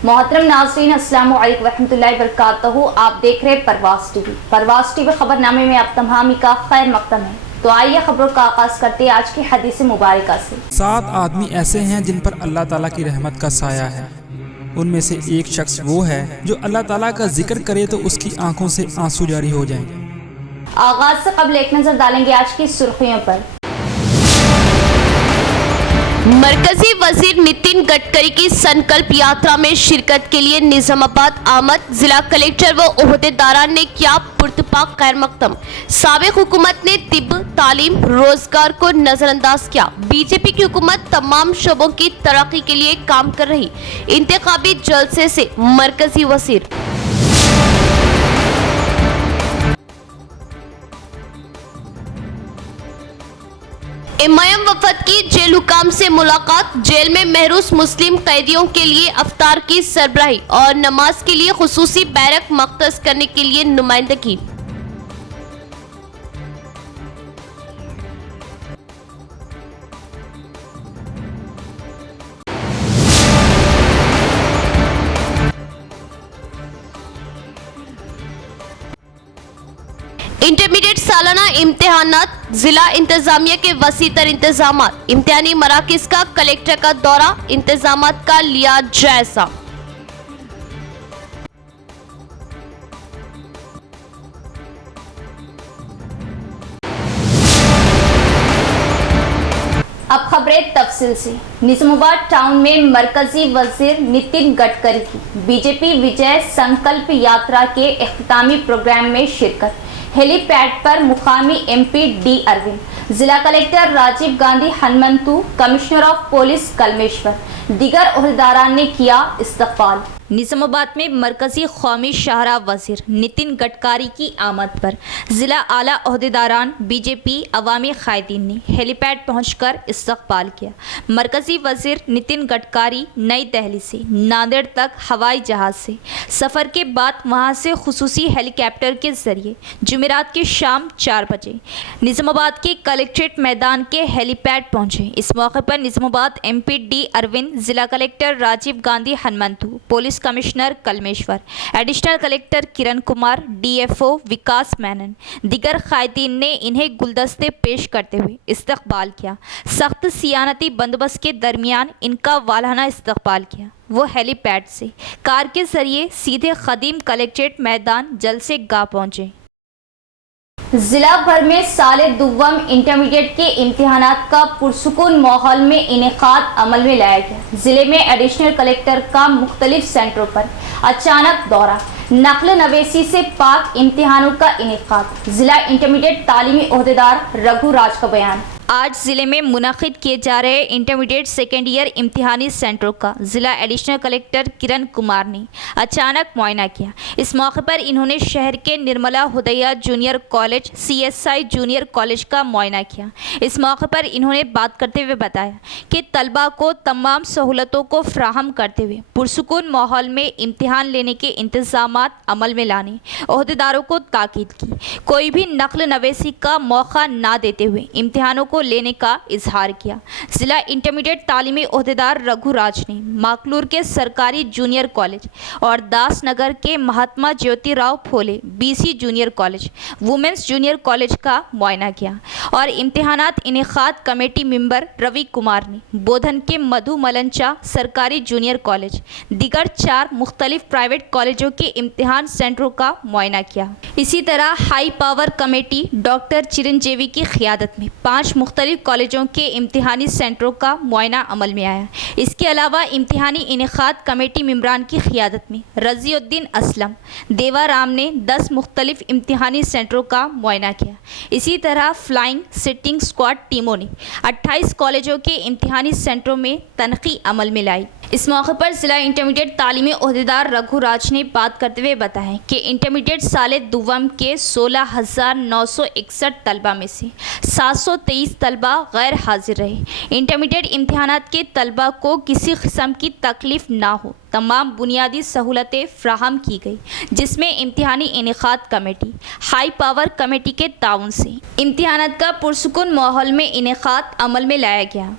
मोहतरम नाज़रीन, अस्सलामु अलैकुम रहमतुल्लाहि व बरकातहू। आप देख रहे हैं परवाज़ टीवी। परवाज़ टीवी खबरनामे में आप तमामी का खैर मकदम है। तो आइए खबरों का आगाज करते हैं आज की हदीस मुबारका से। 7 आदमी ऐसे हैं जिन पर अल्लाह ताला की रहमत का साया है। उनमें से एक शख्स वो है जो अल्लाह ताला का जिक्र करे तो उसकी आंखों से आंसू जारी हो जाएंगे। आगाज से कबल एक नजर डालेंगे आज की सुर्खियों पर। मरकजी वजीर नितिन गडकरी की संकल्प यात्रा में शिरकत के लिए निजामाबाद आमद। जिला कलेक्टर व ओहदेदारान ने किया पुरतपाक खैर मकदम। साबिक हुकूमत ने तिब, तालीम, रोजगार को नजरअंदाज किया। बीजेपी की हुकूमत तमाम शोबों की तरक्की के लिए काम कर रही। इंतखाबी जलसे से मरकजी वजीर। एमआईएम वफद की जेल हुकाम से मुलाकात। जेल में महरूस मुस्लिम कैदियों के लिए अफ्तार की सरबराही और नमाज के लिए खुसूसी बैरक मख्तस करने के लिए नुमाइंदगी। इंटरमीडिएट सालाना इम्तिहानात। जिला इंतजामिया के वसीतर इंतजामात। इम्तिहानी मराकिज का कलेक्टर का दौरा, इंतजामात का लिया जायजा। अब खबरें तफसील से। निजामाबाद टाउन में मरकजी वजीर नितिन गडकरी की बीजेपी विजय संकल्प यात्रा के इख्तितामी प्रोग्राम में शिरकत। हेलीपैड पर मुकामी एमपी डी अरविंद, जिला collector Rajiv Gandhi Hanumanthu, commissioner of police Kalmeshwar, दीगर ओहदेदारान ने किया इस्तकबाल। निजामाबाद में मरकजी कौमी शाहरा वजीर नितिन गडकरी की आमद पर जिला आला ओहदेदारान, बीजेपी, अवामी कायदीन ने हेलीपैड पहुंचकर इस्तकबाल किया। मरकजी वजीर नितिन गडकरी नई दिल्ली से नांदेड़ तक हवाई जहाज से सफ़र के बाद वहां से खुसूसी हेलीकॉप्टर के जरिए जुमेरात की शाम 4 बजे निजामाबाद के कलेक्ट्रेट मैदान के हेलीपैड पहुंचे। इस मौके पर निजामाबाद एमपी डी अरविंद, जिला collector Rajiv Gandhi Hanumanthu, police commissioner Kalmeshwar, additional collector Kiran Kumar, DFO Vikas Menon, दीगर कायदीन ने इन्हें गुलदस्ते पेश करते हुए इस्तकबाल किया। सख्त सियानती बंदोबस्त के दरमियान इनका वालाना इस्तकबाल किया। वो हेलीपैड से कार के जरिए सीधे खदीम कलेक्ट्रेट मैदान जलसे गाह पहुंचे। जिला भर में साले दुव्वम इंटरमीडिएट के इम्तिहानात का पुरसुकून माहौल में इनेकाद अमल में लाया गया। जिले में एडिशनल कलेक्टर का मुख्तलिफ सेंटरों पर अचानक दौरा, नकल नवेसी से पाक इम्तिहानों का इनेकाद। जिला इंटरमीडिएट तालीमी ओहदेदार रघु राज का बयान। आज जिले में मुनक़िद किए जा रहे इंटरमीडिएट सेकेंड ईयर इम्तिहानी सेंटरों का जिला एडिशनल कलेक्टर किरण कुमार ने अचानक मुआयना किया। इस मौके पर इन्होंने शहर के Nirmala Hudaiya junior college, CSI junior college का मुआयना किया। इस मौके पर इन्होंने बात करते हुए बताया कि तलबा को तमाम सहूलतों को फ्राहम करते हुए पुरसुकून माहौल में इम्तिहान लेने के इंतजामात अमल में लाने ओहदेदारों को ताकीद की। कोई भी नकल नवेसी का मौका ना देते हुए इम्तिहानों को लेने का इजहार किया। जिला इंटरमीडिएट तालीमी ओहदेदार रघु राज ने माकलूर के सरकारी जूनियर कॉलेज और दासनगर के Mahatma Jyotirao Phule BC junior college, women's junior college का मुआयना किया और इम्तिहानात इनेकाद कमेटी मेंबर रवि कुमार ने बोधन के मधु मलंचा सरकारी जूनियर कॉलेज, दीगर 4 मुख्तलिफ प्राइवेट कॉलेजों के इम्तिहान सेंटरों का मुआयना किया। इसी तरह high power committee doctor Chiranjeevi की क़ियादत में 5 मुख्तलिफ कॉलेजों के इम्तिहानी सेंटरों का मुआयना अमल में आया। इसके अलावा इम्तिहानी इनेकाद कमेटी मेंबरान की क़ियादत में रज़ीउद्दीन असलम, देवाराम ने 10 मुख्तलिफ इम्तिहानी सेंटरों का मुआयना किया। इसी तरह फ्लाइंग सिटिंग स्क्वाड टीमों ने 28 कॉलेजों के इम्तिहानी सेंटरों में तनक़ी अमल में लाई। इस मौके पर जिला इंटरमीडिएट तालीमी ओहदेदार रघु राज ने बात करते हुए बताया कि इंटरमीडिएट साले दुवम के 16,961 तलबा में से 723 तलबा गैर हाजिर रहे। इंटरमीडिएट इम्तिहानात के तलबा को किसी किस्म की तकलीफ ना हो तमाम बुनियादी सहूलतें फ्राहम की गई, जिसमें इम्तिहानी इनेकाद कमेटी, हाई पावर कमेटी के ताउन से इम्तिहानात का पुरसुकून माहौल में इनेकाद अमल में लाया गया।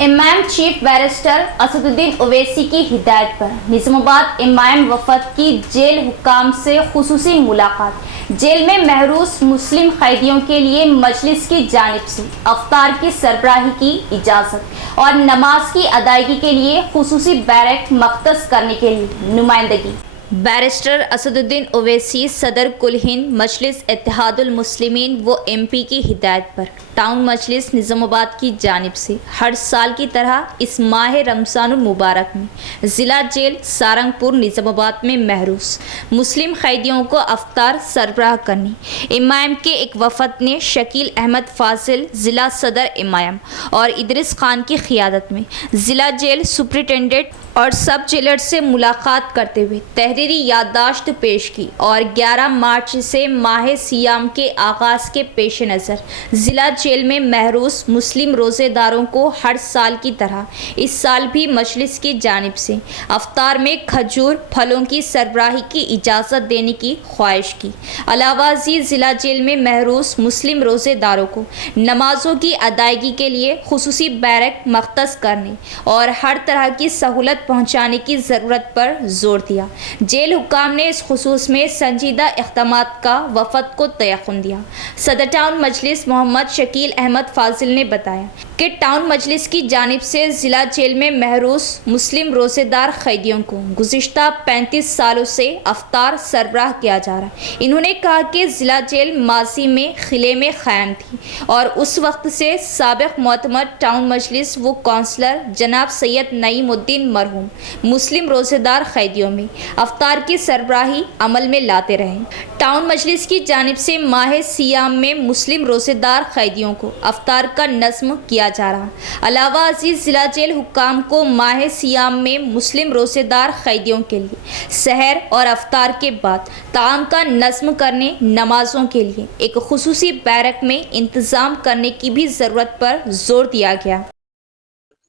इमाम चीफ बैरिस्टर असदुद्दीन ओवैसी की हिदायत पर निजामाबाद इमाम वफद की जेल हुक्काम से खुसूसी मुलाकात। जेल में महरूस मुस्लिम कैदियों के लिए मजलिस की जानिब से अफ्तार की सरबराही की इजाज़त और नमाज की अदायगी के लिए खुसूसी बैरक मख्तस करने के लिए नुमाइंदगी। बैरिस्टर असदुद्दीन ओवैसी सदर कुल हिंद मजलिस इत्तेहादुल मुस्लिमीन व MP की हिदायत पर टाउन मजलिस निज़ामाबाद की जानिब से हर साल की तरह इस माह रमज़ानुल मुबारक में ज़िला जेल सारंगपुर निज़ामाबाद में महरूस मुस्लिम कैदियों को अफ्तार सरबराह करने इमाम के एक वफद ने शकील अहमद फाजिल ज़िला सदर इमाम और इदरिस खान की क़ियादत में ज़िला जेल सुप्रिटेंडेंट और सब जेलर से मुलाकात करते हुए तहरीरी याददाश्त पेश की और 11 मार्च से माह सियाम के आगाज़ के पेश नज़र ज़िला जेल में महरूस मुस्लिम रोज़ेदारों को हर साल की तरह इस साल भी मजलिस की जानिब से अफ्तार में खजूर फलों की सरबराही की इजाज़त देने की ख्वाहिश की। अलावा ज़िला जेल में महरूस मुस्लिम रोज़ेदारों को नमाज़ों की अदायगी के लिए खुसूसी बैरक मख्तस करने और हर तरह की सहूलत पहुँचाने की ज़रूरत पर जोर दिया। जेल हुक्काम ने इस खुसूस में संजीदा इक़दामात का वफद को तयक़ुन दिया। सदर टाउन मजलिस मोहम्मद शकील अहमद फाजिल ने बताया कि टाउन मजलिस की जानिब से ज़िला जेल में महरूस मुस्लिम रोज़ेदार कैदियों को गुज़िश्ता 35 सालों से अफ्तार सरबराह किया जा रहा है। इन्होंने कहा कि ज़िला जेल माजी में खिले में क़ायम थी और उस वक्त से साबिक़ मोतमद टाउन मजलिस व काउंसलर जनाब सैयद नईमुद्दीन मरहूम मुस्लिम रोज़ेदार कैदियों में अफ्तार की सरबराही अमल में लाते रहे। टाउन मजलिस की जानिब से माह सियाम में मुस्लिम रोज़ेदार कैदियों को अफ्तार का नज़्म किया जा रहा। अलावा अजीज़ ज़िला जेल हुक्काम को माह सियाम में मुस्लिम रोज़ेदार कैदियों के लिए सहर और अफ्तार के बाद ताम का नज़्म करने नमाज़ों के लिए एक खुसूसी बैरक में इंतज़ाम करने की भी ज़रूरत पर जोर दिया गया।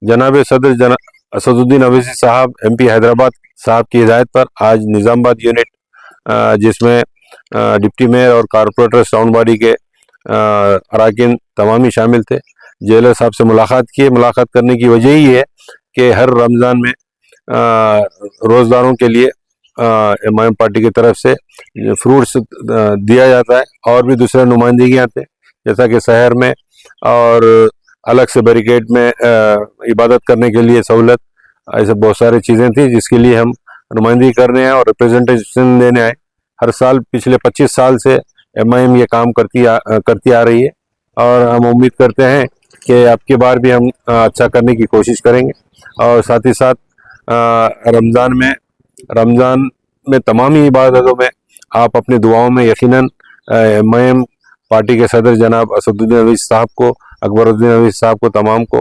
जनाब सदर असदुद्दीन ओवैसी साहब MP हैदराबाद साहब की हिदायत पर आज निज़ामाबाद यूनिट जिसमें डिप्टी मेयर और कारपोरेटर टाउन बॉडी के अराकीन तमामी शामिल थे, जेलर साहब से मुलाकात किए। मुलाकात करने की वजह ही है कि हर रमज़ान में रोज़दारों के लिए इमाम पार्टी की तरफ से फ्रूट्स दिया जाता है और भी दूसरे नुमाइंदगियाँ थे, जैसा कि शहर में और अलग से बैरिकेड में इबादत करने के लिए सहूलत, ऐसे बहुत सारी चीज़ें थी जिसके लिए हम नुमाइंदगी करने आए और रिप्रेजेंटेशन देने आए। हर साल पिछले 25 साल से MIM ये काम करती आ रही है और हम उम्मीद करते हैं कि अब की बार भी हम अच्छा करने की कोशिश करेंगे। और साथ ही साथ रमज़ान में तमामी इबादतों में आप अपनी दुआओं में यकीनन MIM पार्टी के सदर जनाब असदुद्दीन ओवैसी साहब को, अकबरुद्दीन ओवैसी साहब को, तमाम को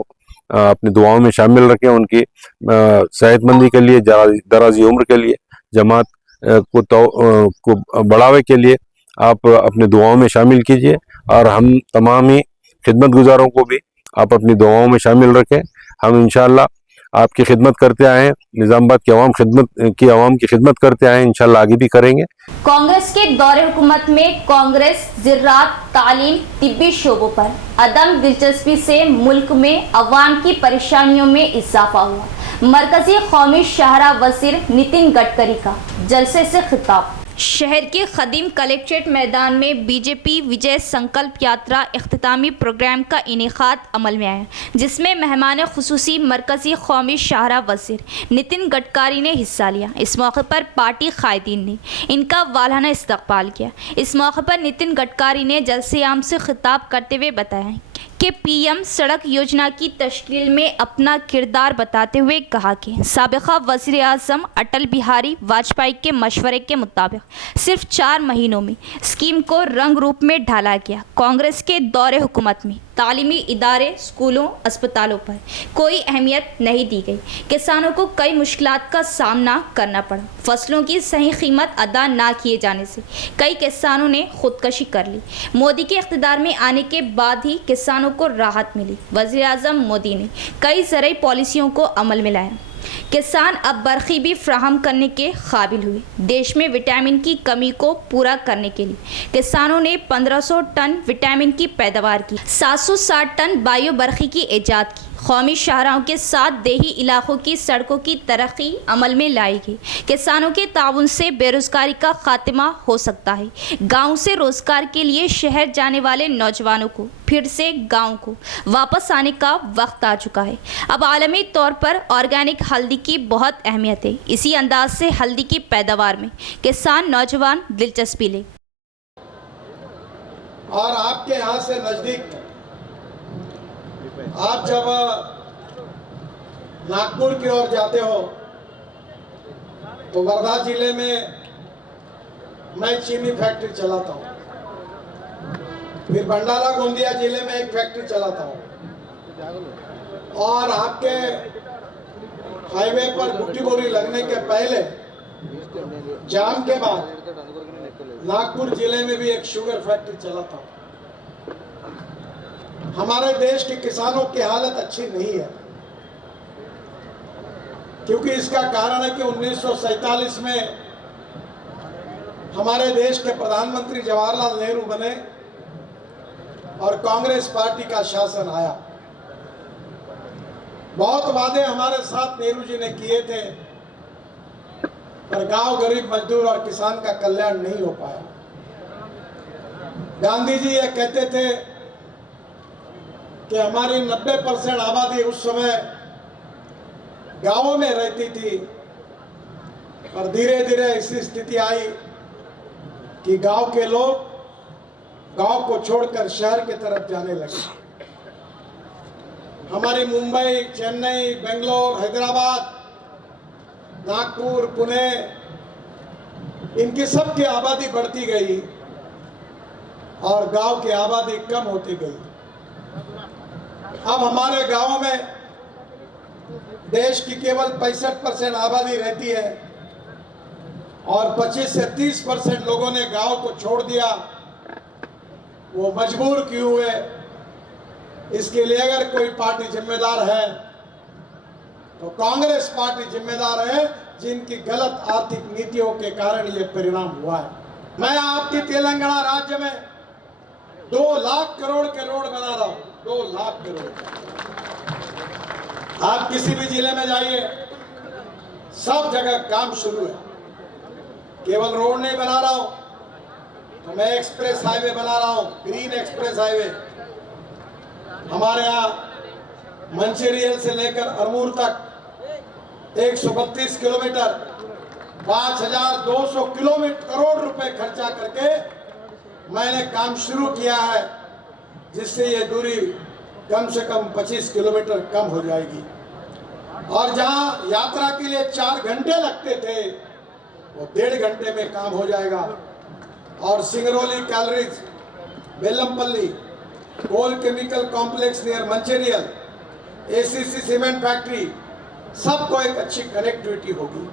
अपनी दुआओं में शामिल रखें। उनकी सेहतमंदी के लिए, दराज़ी उम्र के लिए, जमात को बढ़ावे के लिए आप अपनी दुआओं में शामिल कीजिए और हम तमामी खिदमत गुजारों को भी आप अपनी दुआओं में शामिल रखें। हम इंशाअल्लाह आपकी खिदमत करते आए हैं, निज़ामाबाद की आवाम की खिदमत करते आए हैं, इंशाअल्लाह आगे भी करेंगे। कांग्रेस के दौरे हुकूमत में कांग्रेस ज़राअत, तालीम, तिब्बी शोबों पर अदम दिलचस्पी से मुल्क में अवाम की परेशानियों में इजाफा हुआ। मरकजी कौमी शाहरा वज़ीर नितिन गडकरी का जलसे से खिताब। शहर के खदीम कलेक्ट्रेट मैदान में बीजेपी विजय संकल्प यात्रा इख्तितामी प्रोग्राम का इनेकाद अमल में आया, जिसमें मेहमान खुसूसी मरकज़ी कौमी शाहरा वज़ीर नितिन गडकरी ने हिस्सा लिया। इस मौके पर पार्टी कायदीन ने इनका वालाना इस्तकबाल किया। इस मौके पर नितिन गडकरी ने जलसे आम से खिताब करते हुए बताया कि PM सड़क योजना की तश्कील में अपना किरदार बताते हुए कहा कि साबिक़ा वज़ीर आज़म अटल बिहारी वाजपेयी के मशवरे के मुताबिक सिर्फ 4 महीनों में स्कीम को रंग रूप में ढाला गया। कांग्रेस के दौरे हुकूमत में तालीमी इदारे, स्कूलों, अस्पतालों पर कोई अहमियत नहीं दी गई। किसानों को कई मुश्किलात का सामना करना पड़ा। फसलों की सही कीमत अदा ना किए जाने से कई किसानों ने खुदकशी कर ली। मोदी के इख्तिदार में आने के बाद ही किसानों को राहत मिली। वज़ीर आज़म मोदी ने कई ज़रूरी पॉलिसियों को अमल में लाया। किसान अब बरखी भी फ्राहम करने के काबिल हुए। देश में विटामिन की कमी को पूरा करने के लिए किसानों ने 1500 टन विटामिन की पैदावार की, 760 टन बायो बरखी की ईजाद की। कौमी शाहराहों के साथ देही इलाकों की सड़कों की तरक्की अमल में लाएगी। किसानों के ताउन से बेरोजगारी का खात्मा हो सकता है। गांव से रोजगार के लिए शहर जाने वाले नौजवानों को फिर से गांव को वापस आने का वक्त आ चुका है। अब आलमी तौर पर ऑर्गेनिक हल्दी की बहुत अहमियत है। इसी अंदाज से हल्दी की पैदावार में किसान नौजवान दिलचस्पी ले। और आपके यहाँ से नज़दीक आप जब नागपुर की ओर जाते हो तो वर्धा जिले में मैं चीनी फैक्ट्री चलाता हूँ, फिर भंडारा गोंदिया जिले में एक फैक्ट्री चलाता हूँ, और आपके हाईवे पर बुट्टी बोरी लगने के पहले जाम के बाद नागपुर जिले में भी एक शुगर फैक्ट्री चलाता हूँ। हमारे देश के किसानों की हालत अच्छी नहीं है, क्योंकि इसका कारण है कि 1947 में हमारे देश के प्रधानमंत्री जवाहरलाल नेहरू बने और कांग्रेस पार्टी का शासन आया। बहुत वादे हमारे साथ नेहरू जी ने किए थे, पर गांव गरीब मजदूर और किसान का कल्याण नहीं हो पाया। गांधी जी ये कहते थे कि हमारी 90% आबादी उस समय गांवों में रहती थी, पर धीरे धीरे ऐसी स्थिति आई कि गांव के लोग गांव को छोड़कर शहर की तरफ जाने लगे। हमारी मुंबई, चेन्नई, बेंगलोर, हैदराबाद, नागपुर, पुणे, इनकी सबकी आबादी बढ़ती गई और गांव की आबादी कम होती गई। अब हमारे गांवों में देश की केवल 65% आबादी रहती है और 25 से 30% लोगों ने गांव को छोड़ दिया। वो मजबूर क्यों हुए? इसके लिए अगर कोई पार्टी जिम्मेदार है तो कांग्रेस पार्टी जिम्मेदार है, जिनकी गलत आर्थिक नीतियों के कारण ये परिणाम हुआ है। मैं आपकी तेलंगाना राज्य में 2 लाख करोड़ के रोड बना रहा हूं, 2 लाख करोड़। आप किसी भी जिले में जाइए, सब जगह काम शुरू है। केवल रोड नहीं बना रहा हूं, तो मैं एक्सप्रेस हाईवे बना रहा हूं, ग्रीन एक्सप्रेस हाईवे। हमारे यहाँ मंचेरियल से लेकर अरमूर तक 132 किलोमीटर, 5200 करोड़ रुपए खर्चा करके मैंने काम शुरू किया है, जिससे ये दूरी कम से कम 25 किलोमीटर कम हो जाएगी। और जहां यात्रा के लिए 4 घंटे लगते थे, वो 1.5 घंटे में काम हो जाएगा। और Singrauli collieries, Bellampalli, coal chemical complex near Mancherial, ACC cement factory, सबको एक अच्छी कनेक्टिविटी होगी।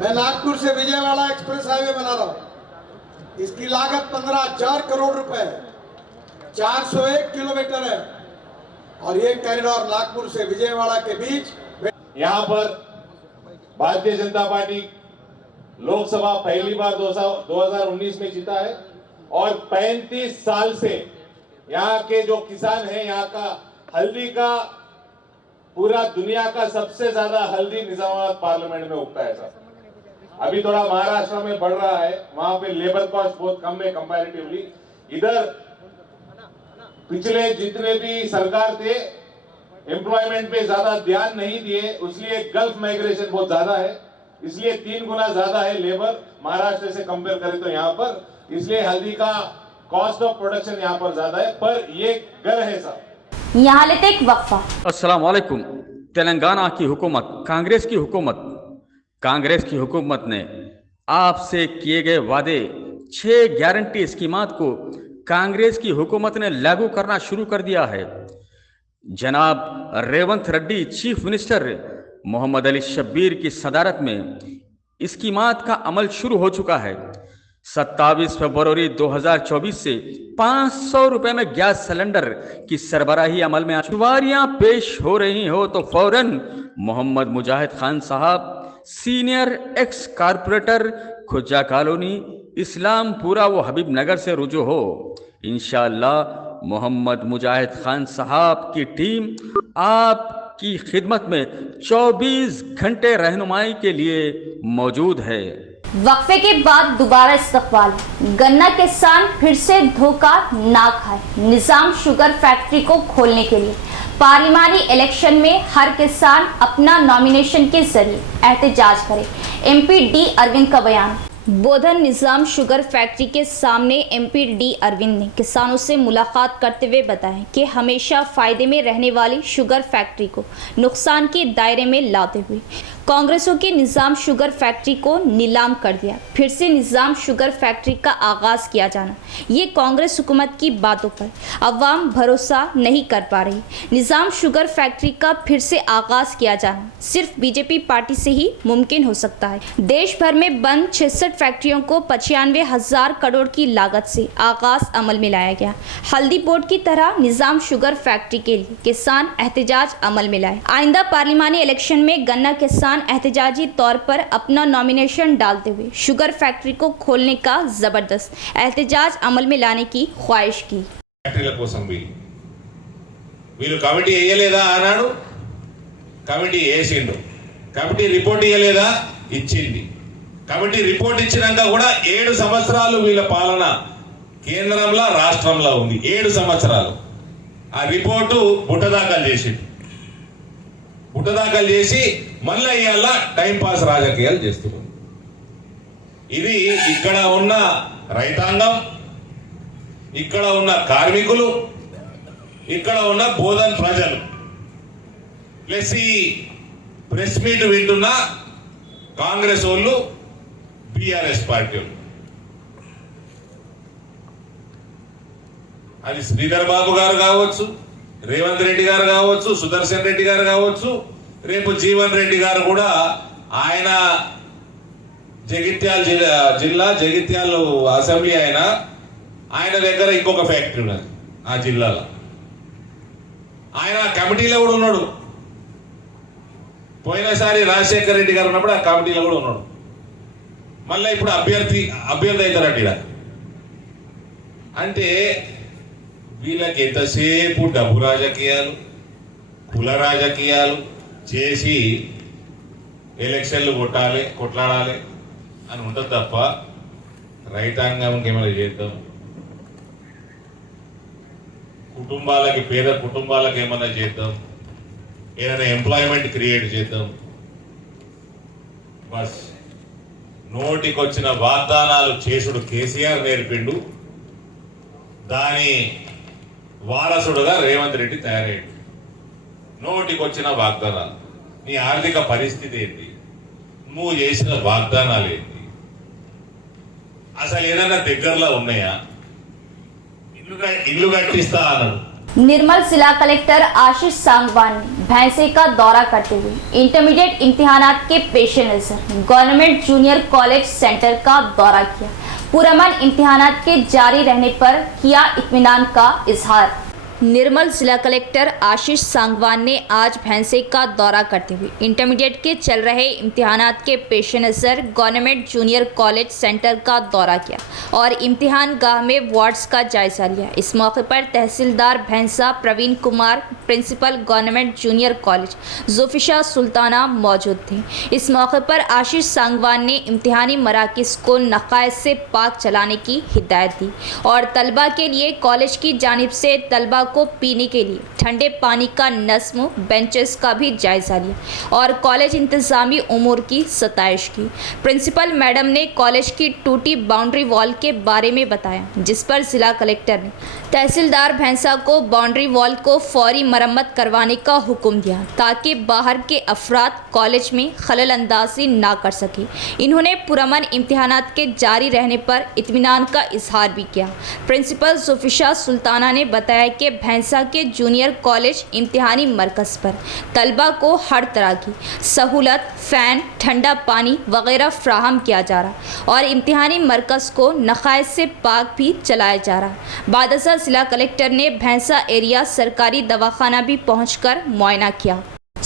मैं नागपुर से विजयवाड़ा एक्सप्रेस हाईवे बना रहा हूं। इसकी लागत 15,000 करोड़ रुपए है, 401 किलोमीटर है, और ये कॉरिडोर नागपुर से विजयवाड़ा के बीच। यहाँ पर भारतीय जनता पार्टी लोकसभा पहली बार 2019 में जीता है, और 35 साल से यहाँ के जो किसान हैं, यहाँ का हल्दी का, पूरा दुनिया का सबसे ज्यादा हल्दी निजामाबाद पार्लियामेंट में उगता है सर। अभी थोड़ा महाराष्ट्र में बढ़ रहा है, वहां पे लेबर कॉस्ट बहुत कम है कंपैरेटिवली। इधर पिछले जितने भी सरकार थे, एम्प्लॉयमेंट पे ज्यादा ध्यान नहीं दिए, इसलिए गल्फ माइग्रेशन बहुत ज्यादा है, इसलिए 3 गुना ज्यादा है लेबर महाराष्ट्र से कंपेयर करें तो यहाँ पर, इसलिए हल्दी का कॉस्ट ऑफ प्रोडक्शन यहाँ पर ज्यादा है। पर ये गर है सर। यहाँ लेते एक वक्फा। अस्सलाम वालेकुम। तेलंगाना की हुकूमत, कांग्रेस की हुकूमत ने आपसे किए गए वादे 6 गारंटी स्कीमात को कांग्रेस की हुकूमत ने लागू करना शुरू कर दिया है। जनाब रेवंत रेड्डी चीफ मिनिस्टर मोहम्मद अली शब्बीर की सदारत में स्कीमात का अमल शुरू हो चुका है। 27 फरवरी 2024 से 500 रुपए में गैस सिलेंडर की सरबराही अमल में शुमारियां पेश हो रही हो तो फौरन मोहम्मद मुजाहिद खान साहब, senior ex corporator, Khaja colony, Islampura व हबीब नगर से रुजू हो। इंशाअल्लाह मोहम्मद मुजाहिद खान साहब की टीम आपकी खिदमत में 24 घंटे रहनुमाई के लिए मौजूद है। वक्फे के बाद दोबारा इस्तकबाल। गन्ना किसान फिर से धोखा ना खाए। निजाम शुगर फैक्ट्री को खोलने के लिए पार्लिमानी इलेक्शन में हर किसान अपना नॉमिनेशन के जरिए एहतजाज करे। MP D अरविंद का बयान। बोधन निजाम शुगर फैक्ट्री के सामने MP D अरविंद ने किसानों से मुलाकात करते हुए बताया कि हमेशा फायदे में रहने वाली शुगर फैक्ट्री को नुकसान के दायरे में लाते हुए कांग्रेसों के निजाम शुगर फैक्ट्री को नीलाम कर दिया। फिर से निजाम शुगर फैक्ट्री का आगाज किया जाना, ये कांग्रेस हुकूमत की बातों पर अवाम भरोसा नहीं कर पा रही। निजाम शुगर फैक्ट्री का फिर से आगाज किया जाना सिर्फ बीजेपी पार्टी से ही मुमकिन हो सकता है। देश भर में बंद 66 फैक्ट्रियों को 95,000 करोड़ की लागत से आगाज अमल में लाया गया। हल्दी बोर्ड की तरह निजाम शुगर फैक्ट्री के लिए किसान एहतजाज अमल में लाए। आइंदा पार्लिमानी इलेक्शन में गन्ना किसान एहतजाजी तौर पर अपना नॉमिनेशन डालते हुए शुगर फैक्ट्री को खोलने का जबरदस्त एहतजाज अमल में लाने की ख्वाहिश की। कमिटी వేయలేదా అన్నాడు, కమిటీ వేసిండు, కమిటీ రిపోర్ట్ ఇయ్యలేదా, ఇచ్చింది। కమిటీ రిపోర్ట్ ఇచ్చినాక కూడా 7 సంవత్సరాలు వీళ్ళ పాలన కేంద్రంలో రాష్ట్రంలో ఉంది। 7 సంవత్సరాలు ఆ రిపోర్టు బుట్టదాఖలు చేసిండు। బుట్టదాఖలు చేసి మళ్ళీ ఇవాళ టైం పాస్ రాజకీయాలు చేస్తున్నారు। ఇది ఇక్కడ ఉన్న రైతాంగం, ఇక్కడ ఉన్న కార్మికులు, ఇక్కడ ఉన్న బోధన్ ప్రజలు ప్లస్ ఈ ప్రెస్ మీట్ వింటున్న కాంగ్రెస్ వాళ్ళు, BRS పార్టీ వాళ్ళు, అది శ్రీధర్ బాబు గారు కావచ్చు, రేవంత్ రెడ్డి గారు కావచ్చు, సుదర్శన్ రెడ్డి గారు కావచ్చు, రేపు జీవన్ రెడ్డి గారు కూడా, ఆయన జగిత్యాల జిల్లా జగిత్యాల అసెంబ్లీ ఆయన దగ్గర ఇంకొక ఫ్యాక్టరీ ఉన్నది ఆ జిల్లాలో, ఆయన కమిటీలో కూడా ఉన్నాడు। పోయినసారి రాజశేఖర్ రెడ్డి గారు ఉన్నప్పుడు ఆ కమిటీలో కూడా ఉన్నాడు। మళ్ళీ ఇప్పుడు అభ్యర్థి అవుతారట ఇక్కడ। అంటే వీళ్ళకి ఎంతసేపు డబ్బు రాజకీయాలు, కుల రాజకీయాలు చేసి ఎలక్షన్లు కొట్లాడాలి అని ఉంటుంది తప్ప రైతాంగానికి ఏమైనా చేద్దాం, కుటుంబాలకి, పేద కుటుంబాలకు ఏమైనా చేద్దాం, ఏదైనా ఎంప్లాయ్మెంట్ క్రియేట్ చేద్దాం, బస్ నోటికొచ్చిన వాగ్దానాలు చేసుడు కేసీఆర్ నేర్పిండు, దాని వారసుడుగా రేవంత్ రెడ్డి తయారయ్యాడు। నోటికొచ్చిన వాగ్దానాలు, నీ ఆర్థిక పరిస్థితి ఏంటి, నువ్వు చేసిన వాగ్దానాలు ఏంటి, అసలు ఏదైనా దగ్గరలో ఉన్నాయా, ఇల్లు కట్టిస్తా అన్నాడు। निर्मल जिला कलेक्टर आशीष सांगवान ने भैंसे का दौरा करते हुए इंटरमीडिएट इम्तिहानात के पेश नजर गवर्नमेंट जूनियर कॉलेज सेंटर का दौरा किया। पुरअमन इम्तिहानात के जारी रहने पर किया इत्मीनान का इजहार। निर्मल जिला कलेक्टर आशीष सांगवान ने आज भैंसे का दौरा करते हुए इंटरमीडिएट के चल रहे इम्तिहानात के पेश नज़र गवर्नमेंट जूनियर कॉलेज सेंटर का दौरा किया और इम्तिहान गाह में वार्ड्स का जायजा लिया। इस मौके पर तहसीलदार Bhainsa Praveen Kumar, principal government junior college Zofisha Sultana मौजूद थे। इस मौके पर आशीष सांगवान ने इम्तिहानी मराकिज़ को नक़ाइस से पाक चलाने की हिदायत दी और तलबा के लिए कॉलेज की जानिब से तलबा को पीने के लिए ठंडे पानी का नस्म, बेंचेस का भी जायजा लिया और कॉलेज इंतज़ामी उमूर की सताइश की। प्रिंसिपल मैडम ने कॉलेज की टूटी बाउंड्री वॉल के बारे में बताया, जिस पर ज़िला कलेक्टर ने तहसीलदार भैंसा को बाउंड्री वॉल को फौरी मरम्मत करवाने का हुक्म दिया ताकि बाहर के अफराद कॉलेज में खलल अंदाजी ना कर सके। इन्होंने पुरअमन इम्तिहानात के जारी रहने पर इत्मीनान का इजहार भी किया। प्रिंसिपल जोफिशा सुल्ताना ने बताया कि भैंसा के जूनियर कॉलेज इम्तिहानी मरकज़ पर तलबा को हर तरह की सहूलत, फ़ैन, ठंडा पानी वगैरह फ्राहम किया जा रहा और इम्तिहानी मरकज़ को नक़ाइस से पाक भी चलाया जा रहा। बादशाह जिला कलेक्टर ने भैंसा एरिया सरकारी दवाखाना भी पहुंचकर मुआयना किया।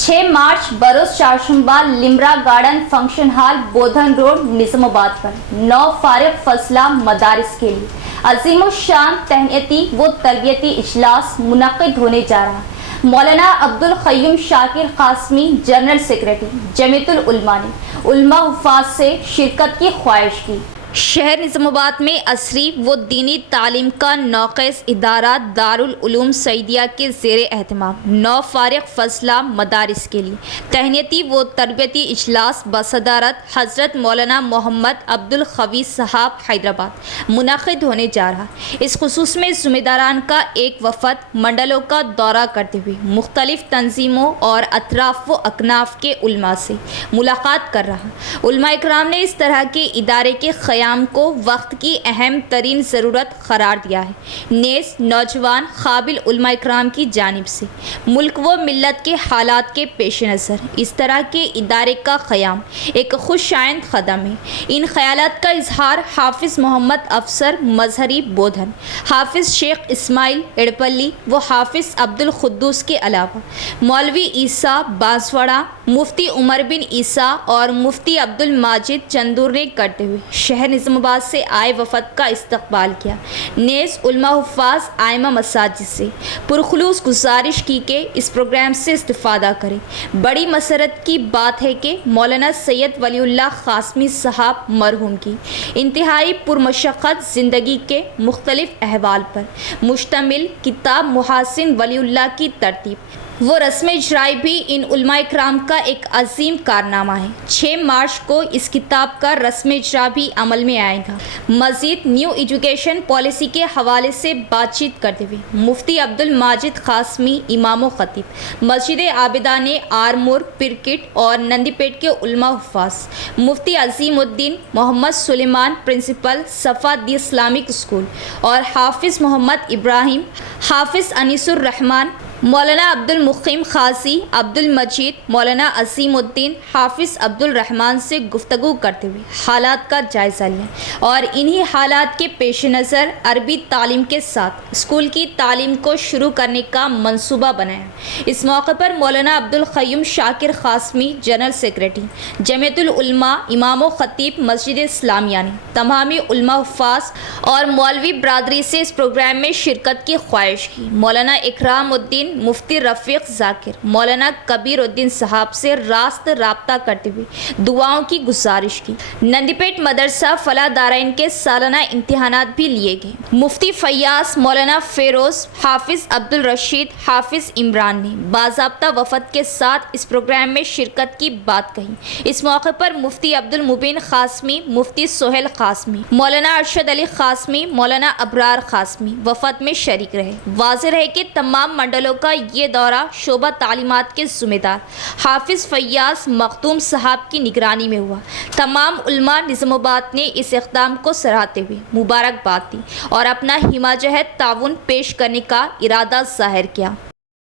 6 मार्च बरोज चारशंबा लिमरा गार्डन फंक्शन हॉल बोधन रोड निजामाबाद पर 9 फारिग फजला मदारिस के लिए अजीम शान तहनीती व तरबियती इजलास मुनक़िद होने जा रहा। मौलाना अब्दुल क़य्यूम शाकिर क़ासमी जनरल सेक्रेटरी जमीयतुल उलमा ने उलमा हुफ़ाज़ से शिरकत की ख्वाहिश की। शहर निजामाबाद में असरी व दीनी तालीम का नौक़ेस इदारा दारुल उलूम सईदिया के ज़ेर एहतमाम 9 फारिग फजला मदारिस के लिए तहनीती व तरबियती इजलास बसदारत हज़रत मौलाना मोहम्मद अब्दुल ख़वी साहब हैदराबाद मुनक़िद होने जा रहा। इस खुसूस में ज़िम्मेदारान का एक वफ़द मंडलों का दौरा करते हुए मुख्तलिफ़ तंजीमों और अतराफ़ व अकनाफ़ के उलमा से मुलाकात कर रहा। उलमा इकराम ने इस तरह के इदारे के क़याम को वक्त की अहम तरीन ज़रूरत करार दिया है। नेज़ नौजवान काबिल उलमा इकराम की जानिब से मुल्क व मिल्लत के हालात के पेश नज़र इस तरह के इदारे का क़याम एक खुशाइंद कदम है। इन ख़यालात का इजहार हाफिज़ मोहम्मद अफसर मजहरी बोधन, हाफिज़ शेख इस्माइल एड़पल्ली व हाफिज़ अब्दुल खुद्दूस के अलावा मौलवी ईसा बांसवाड़ा, मुफ्ती उमर बिन ईसा और मुफ्ती अब्दुल माजिद चंदूर ने करते हुए शहर निजामाबाद से आए वफ़द का इस्तकबाल किया। नेज़ उलमा हुफ़ाज़ आइमा मसाजिद से पुरखुलूस गुजारिश की कि इस प्रोग्राम से इस्तिफ़ादा करें। बड़ी मसरत की बात है कि मौलाना सैयद वलीउल्लाह क़ासमी साहब मरहूम की इंतहाई पुरमशक्क़त ज़िंदगी के मुख्तलिफ़ अहवाल पर मुश्तमिल किताब मुहासिन वलीउल्लाह की तरतीब वो रस्म इजराई भी इन उलमा इकराम का एक अजीम कारनामा है। 6 मार्च को इस किताब का रस्म इजरा भी अमल में आएगा। मज़ीद न्यू एजुकेशन पॉलिसी के हवाले से बातचीत करते हुए मुफ्ती अब्दुल माजिद क़ासमी इमाम ख़तीब मस्जिद आबिदा ने आरमूर, पिरकिट और नंदीपेट के उलमा हुफ़ाज़ मुफ्ती अज़ीमुद्दीन मोहम्मद सुलेमान प्रिंसिपल सफ़ा दी इस्लामिक स्कूल और हाफिज़ मोहम्मद इब्राहिम, हाफिज़ अनीसुर रहमान, मौलाना अब्दुल मुक़ीम ख़ाज़ी, अब्दुल मजीद, मौलाना अज़ीमुद्दीन, हाफिज़ अब्दुल रहमान से गुफ्तगू करते हुए हालात का जायज़ा लिया और इन्हीं हालात के पेश नज़र अरबी तालीम के साथ स्कूल की तालीम को शुरू करने का मंसूबा बनाया। इस मौके पर मौलाना अब्दुल क़य्यूम शाकिर क़ासमी जनरल सेक्रेटरी जमीयतुल उलमा इमाम ख़तीब मस्जिद इस्लामिया ने तमामी उलमा हुफ़ाज़ और मौलवी बरादरी से इस प्रोग्राम में शिरकत की ख्वाहिश की। मौलाना इकरामुद्दीन मुफ्ती रफ़ीक ज़ाकिर मौलाना कबीरुद्दीन साहब से रास्त राब्ता करते हुए दुआओं की गुजारिश की। नंदीपेट मदरसा फला दाराइन के सालाना इम्तिहानात भी लिए गए। मुफ्ती फ़याज़, मौलाना फ़ेरोज़, हाफिज़ अब्दुल रशीद, हाफिज़ इमरान ने बाज़ाब्ता वफ़द के साथ इस प्रोग्राम में शिरकत की बात कही। इस मौके पर मुफ्ती अब्दुल मुबीन क़ासमी, मुफ्ती सोहेल क़ासमी, मौलाना अरशद अली क़ासमी, मौलाना अबरार क़ासमी वफ़द में शरीक रहे। वाज़ेह है कि तमाम मंडलों का ये दौरा शोबा तालीमात के ज़िम्मेदार हाफिज़ फ़याज़ मखदूम साहब की निगरानी में हुआ। तमाम उलमा निज़ामाबाद ने इस इक़दाम को सराहते हुए मुबारकबाद दी और अपना हिमाजहत ताउन पेश करने का इरादा ज़ाहिर किया।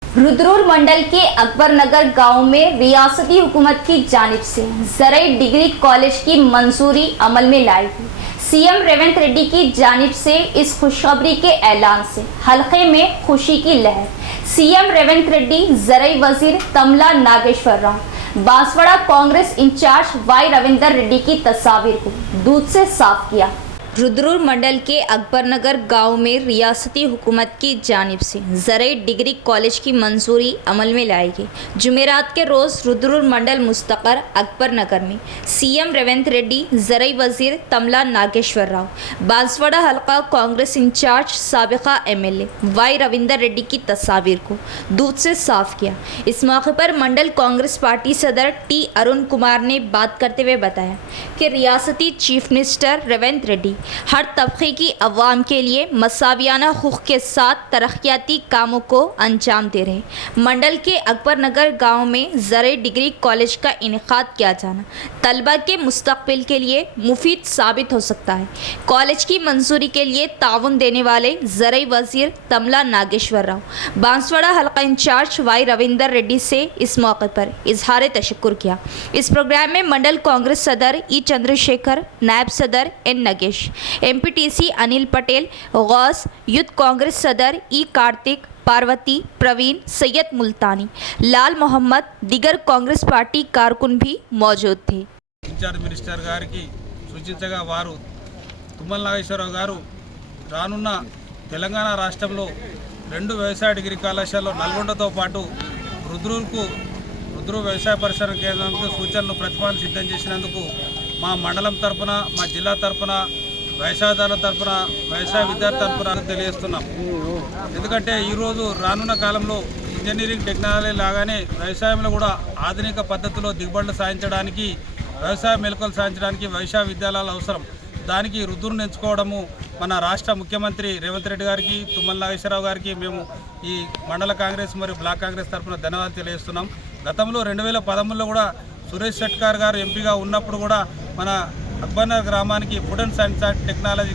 रुद्रपुर मंडल के अकबर नगर गाँव में रियासती हुकूमत की जानिब से ज़राई डिग्री कॉलेज की मंजूरी अमल में लाई गई। सीएम रेवंत रेड्डी की जानिब से इस खुशखबरी के ऐलान से हल्के में खुशी की लहर। सीएम रेवंत रेड्डी, ज़राई वजीर तमला नागेश्वर राव, बांसवाड़ा कांग्रेस इंचार्ज वाई रविंदर रेड्डी की तस्वीर को दूध से साफ किया। रुद्रपुर मंडल के अकबर नगर गाँव में रियासती हुकूमत की जानिब से ज़राई डिग्री कॉलेज की मंजूरी अमल में लाई गई। जुमेरात के रोज़ रुद्रपुर मंडल मुस्तक़र अकबर नगर में सीएम रेवंत रेड्डी, ज़राई वज़ीर तमला नागेश्वर राव, बांसवाड़ा हल्का कांग्रेस इंचार्ज साबिक़ा एमएलए वाई रविंदर रेड्डी की तस्वीर को दूध से साफ किया। इस मौके पर मंडल कांग्रेस पार्टी सदर टी अरुण कुमार ने बात करते हुए बताया कि रियासती चीफ मिनिस्टर रेवंत रेड्डी हर तबके की अवाम के लिए मसावियाना हुकूक़ के साथ तरक्याती कामों को अंजाम दे रहे। मंडल के अकबर नगर गाँव में ज़राई डिग्री कॉलेज का इनेकाद किया जाना तलबा के मुस्तक़बिल के लिए मुफीद साबित हो सकता है। कॉलेज की मंजूरी के लिए ताउन देने वाले ज़राई वज़ीर तमला नागेश्वर राव, बांसवाड़ा हल्का इंचार्ज वाई रविंदर रेड्डी से इस मौके पर इजहार तशक्कुर किया। इस प्रोग्राम में मंडल कांग्रेस सदर ई चंद्रशेखर, नायब सदर N Nagesh, Ramesh, MPTC Anil Patel, Ghaus, youth Congress सदर ई कार्तिक, पार्वती, प्रवीण, सैयद मुल्तानी, लाल मोहम्मद, दिगर कांग्रेस पार्टी कारकुन भी मौजूद थे। ఇన్ఛార్జ్ మినిస్టర్ గారికి సూచించగా వారు తుమ్మల నాగేశ్వరరావు గారు రానున్న తెలంగాణ రాష్ట్రంలో 2 వ్యవసాయ డిగ్రీ కళాశాలలో నల్గొండతో పాటు రుద్రూరు వ్యవసాయ పరిశోధన కేంద్రానికి సూచనలు ప్రతిపాదనలు సిద్ధం చేసినందుకు మా మండలం తరపున, మా జిల్లా తరపున, వ్యవసాయదారుల తరపున, వ్యవసాయ విద్యార్థి తరపున తెలియజేస్తున్నాం. ఎందుకంటే ఈరోజు రానున్న కాలంలో ఇంజనీరింగ్ టెక్నాలజీ లాగానే వ్యవసాయంలో కూడా ఆధునిక పద్ధతిలో దిగుబడులు సాధించడానికి, వ్యవసాయ మెలకువలు సాధించడానికి వ్యవసాయ విద్యాలయాలు అవసరం. దానికి రుద్దురును ఎంచుకోవడము మన రాష్ట్ర ముఖ్యమంత్రి రేవంత్ రెడ్డి గారికి, తుమ్మల నాగేశ్వరరావు గారికి మేము ఈ మండల కాంగ్రెస్ మరియు బ్లాక్ కాంగ్రెస్ తరఫున ధన్యవాదాలు తెలియజేస్తున్నాం. గతంలో 2013లో కూడా సురేష్ షెట్కార్ గారు ఎంపీగా ఉన్నప్పుడు కూడా మన అక్బర్నగర్ గ్రామానికి food and science and technology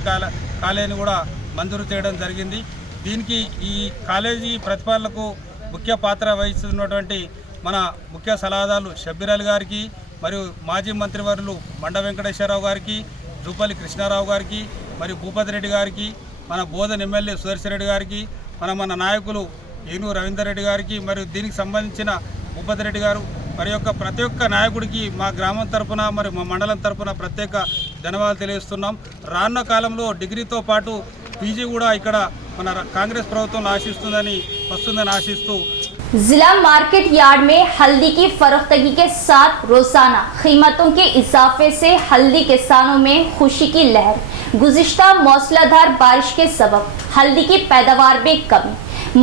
కాలేజీని కూడా మంజూరు చేయడం జరిగింది. దీనికి ఈ కాలేజీ ప్రతిపాదనలకు ముఖ్య పాత్ర వహిస్తున్నటువంటి మన ముఖ్య సలహాదారులు షబ్బీర్ అలీ గారికి, మరియు మాజీ మంత్రివర్యులు మండ వెంకటేశ్వరరావు గారికి, జూపల్లి కృష్ణారావు గారికి, మరియు భూపతి రెడ్డి గారికి, మన బోధన్ ఎమ్మెల్యే సుదర్శన్ రెడ్డి గారికి, మన నాయకులు ఏనూరు రవీందర్ రెడ్డి గారికి, మరియు దీనికి సంబంధించిన భూపతి రెడ్డి గారు, ప్రతి ఒక్క నాయకుడికి మా గ్రామం తరపున మరియు మా మండలం తరపున ప్రత్యేక ధన్యవాదాలు తెలియజేస్తున్నాం. రానున్న కాలంలో డిగ్రీతో పాటు పీజీ కూడా ఇక్కడ మన కాంగ్రెస్ ప్రభుత్వం వస్తుందని ఆశిస్తూ जिला मार्केट यार्ड में हल्दी की फरोख्तगी के साथ रोजाना कीमतों के इजाफे से हल्दी किसानों में खुशी की लहर। गुज़िश्ता मौसलाधार बारिश के सबब हल्दी की पैदावार में कमी।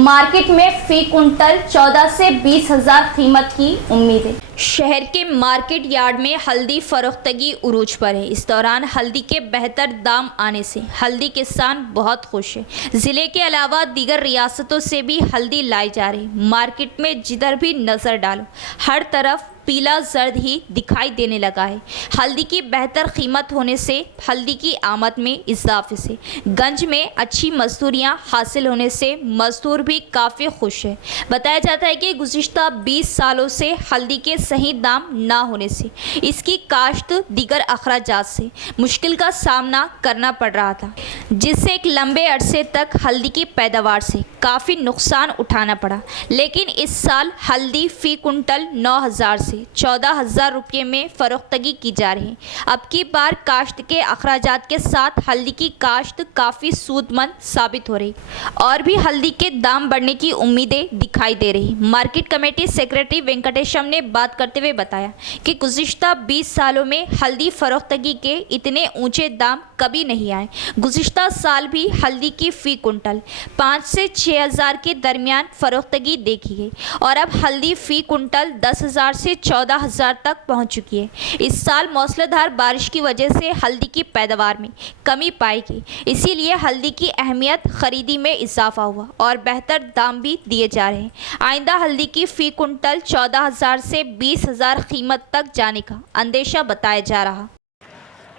मार्केट में फी कुंटल 14 से 20 हज़ार कीमत की उम्मीद है। शहर के मार्केट यार्ड में हल्दी फरोख्तगी उरूज पर है। इस दौरान हल्दी के बेहतर दाम आने से हल्दी किसान बहुत खुश है। ज़िले के अलावा दीगर रियासतों से भी हल्दी लाई जा रही। मार्केट में जिधर भी नज़र डालो हर तरफ पीला जर्द ही दिखाई देने लगा है। हल्दी की बेहतर कीमत होने से हल्दी की आमद में इजाफे से गंज में अच्छी मजदूरियां हासिल होने से मजदूर भी काफ़ी खुश है। बताया जाता है कि गुज़िश्ता 20 सालों से हल्दी के सही दाम ना होने से इसकी काश्त दीगर अखराजात से मुश्किल का सामना करना पड़ रहा था, जिससे एक लंबे अरसे तक हल्दी की पैदावार से काफ़ी नुकसान उठाना पड़ा। लेकिन इस साल हल्दी फ़ी कुंटल 9,000 से 14,000 रुपये में फ़रोख्तगी की जा रही है। अब की बार काश्त के अखराजात के साथ हल्दी की काश्त काफ़ी सूदमंद साबित हो रही और भी हल्दी के दाम बढ़ने की उम्मीदें दिखाई दे रही। मार्केट कमेटी सेक्रेटरी वेंकटेशम ने बात करते हुए बताया कि गुज़िश्ता 20 सालों में हल्दी फ़रोख्तगी के इतने ऊंचे दाम कभी नहीं आए। गुज़िश्ता साल भी हल्दी की फ़ी कुंटल 5 से 6,000 के दरमियान फ़रोख्तगी देखी गई और अब हल्दी फ़ी कुंटल 10,000 से 14,000 तक पहुंच चुकी है। इस साल मौसलाधार बारिश की वजह से हल्दी की पैदावार में कमी पाई गई, इसीलिए हल्दी की अहमियत खरीदी में इजाफा हुआ और बेहतर दाम भी दिए जा रहे हैं। आइंदा हल्दी की फ़ी कुंटल 14,000 से 20,000 कीमत तक जाने का अंदेशा बताया जा रहा।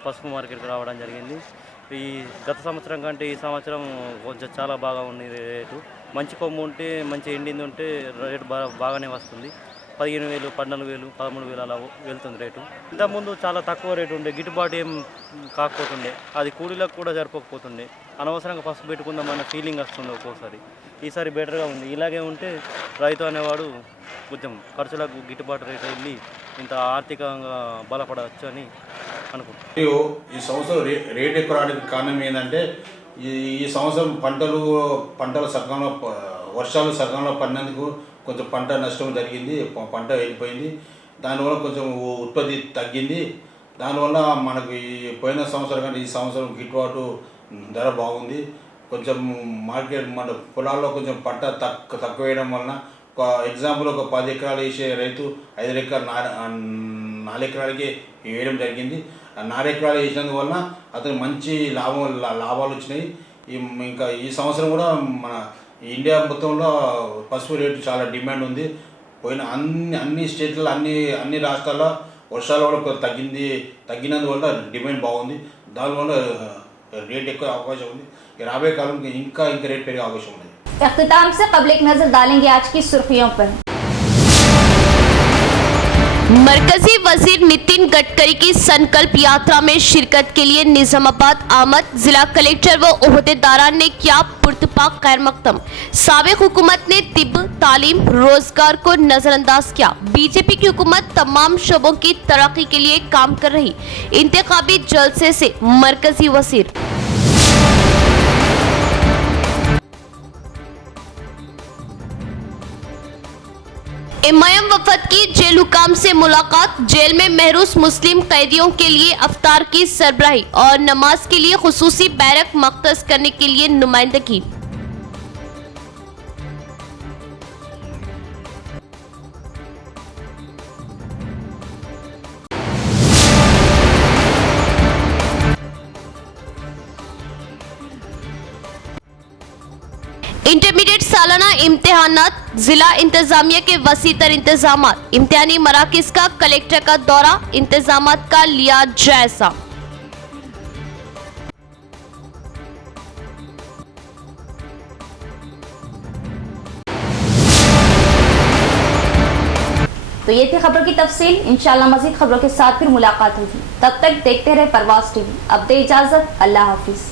పసుపు మార్కెట్కి రావడం జరిగింది. ఈ గత సంవత్సరం కంటే ఈ సంవత్సరం కొంచెం చాలా బాగా ఉంది రేటు. మంచి కొమ్ము ఉంటే మంచి ఎండింది ఉంటే రేటు బాగానే వస్తుంది. 15,000, 14,000, 13,000 అలా వెళ్తుంది రేటు. ఇంతకుముందు చాలా తక్కువ రేటు ఉండే, గిట్టుబాటు ఏం కాకపోతుండే, అది కూలీలకు కూడా సరిపోకపోతుండే. అనవసరంగా పసుపు పెట్టుకుందామన్న ఫీలింగ్ వస్తుంది ఒక్కోసారి. ఈసారి బెటర్గా ఉంది. ఇలాగే ఉంటే రైతు అనేవాడు కొంచెం ఖర్చులకు గిట్టుబాటు రేటు వెళ్ళి ఇంత ఆర్థికంగా బలపడవచ్చు అని అనుకుంటున్నాను. ఈ సంవత్సరం రేట్ ఎక్కువ రావడానికి కారణం ఏంటంటే ఈ సంవత్సరం పంటలు సకాలంలో వర్షాలు సకాలంలో పడినందుకు కొంచెం పంట నష్టం జరిగింది, పంట వెళ్ళిపోయింది. దానివల్ల కొంచెం ఉత్పత్తి తగ్గింది. దానివల్ల మనకు పోయిన సంవత్సరం కంటే ఈ సంవత్సరం గిట్టుబాటు ధర బాగుంది. కొంచెం మార్కెట్ మన పొలాల్లో కొంచెం పంట తక్కువ వేయడం వలన ఒక ఎగ్జాంపుల్ ఒక 10 ఎకరాలు వేసే రైతు 5 ఎకరాలు 4 ఎకరాలకి వేయడం జరిగింది. 4 ఎకరాలు వేసినందువలన అతను మంచి లాభాలు వచ్చినాయి. ఇంకా ఈ సంవత్సరం కూడా మన ఇండియా మొత్తంలో పసుపు రేటు చాలా డిమాండ్ ఉంది. పోయిన అన్ని స్టేట్లలో అన్ని రాష్ట్రాల్లో వర్షాలు కూడా తగ్గినందువల్ల డిమాండ్ బాగుంది. దానివల్ల రేట్ ఎక్కువ అవకాశం ఉంది. రాబోయే కాలం ఇంకా రేట్ పెరిగే అవకాశం ఉంది. इख्तिताम से क़ब्ल एक नज़र डालेंगे आज की सुर्खियों पर। मरकजी वजीर नितिन गडकरी की संकल्प यात्रा में शिरकत के लिए निजामाबाद आमद। जिला कलेक्टर व ओहदेदारान ने किया पुरतपाक खैर मकदम। साबिक हुकूमत ने तिब, तालीम, रोजगार को नजरअंदाज किया। बीजेपी की हुकूमत तमाम शोबों की तरक्की के लिए काम कर रही। इंतखाबी जलसे से मरकजी वजीर। एमआईएम वफद की जेल हुकाम से मुलाकात। जेल में महरूस मुस्लिम कैदियों के लिए अफ्तार की सरबराही और नमाज के लिए खुसूसी बैरक मख्तस करने के लिए नुमाइंदगी। इंटरमीडिएट सालाना इम्तिहानात। जिला इंतजामिया के वसीतर इंतजामात। इम्तिहानी मराकिज का कलेक्टर का दौरा, इंतजामात का लिया जायजा। तो ये थी खबरों की तफसील। इंशाल्लाह मजीद खबरों के साथ फिर मुलाकात होगी। तब तक देखते रहे परवाज़ टीवी। अब दे इजाजत, अल्लाह हाफिज।